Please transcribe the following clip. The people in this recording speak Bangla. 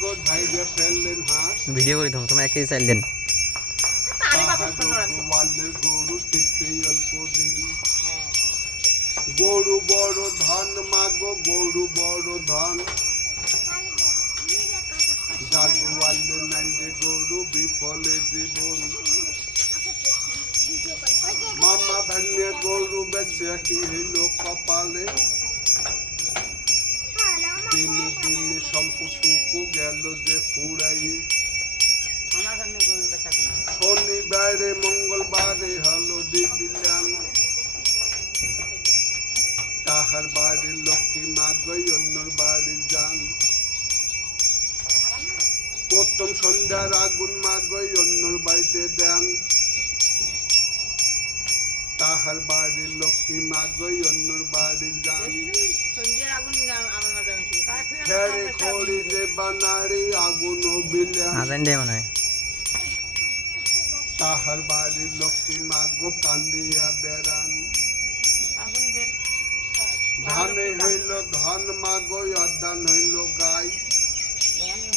মাগো ধাইরে ফেললেন হাত ভিডিও করে দাও তোমরা একই চাইলেন গোয়ালের গরু টিকবে অল্প দিন গরু বড় ধান মাগো গরু বড় ধান জাগুয়ালে নাইলে গরু বিফলে জীবন মামা ধান্যে গরু বেচে কি হইল কপালে দিনে দিনে সম্পটুকু গেল যে ফুরাইয়ে শনিবারে মঙ্গলবারে হলো দিদিলাম তাহার বাড়ির লক্ষ্মী মাগই অন্যর বাড়ি যান প্রথম সন্ধ্যার আগুন মাগই অন্যর বাড়িতে দেন তাহার বাড়ির লক্ষ্মী মাগই অন্যর বাড়ি যান খেড়ে খড়ি যে বানারি আগুন বিলেন আজান দেয় মনে হয় তাহার বাড়ির লক্ষ্মী মাগো কান্দিয়া বেড়ান ধানে হইল ধন মাগো অদান হইল গাই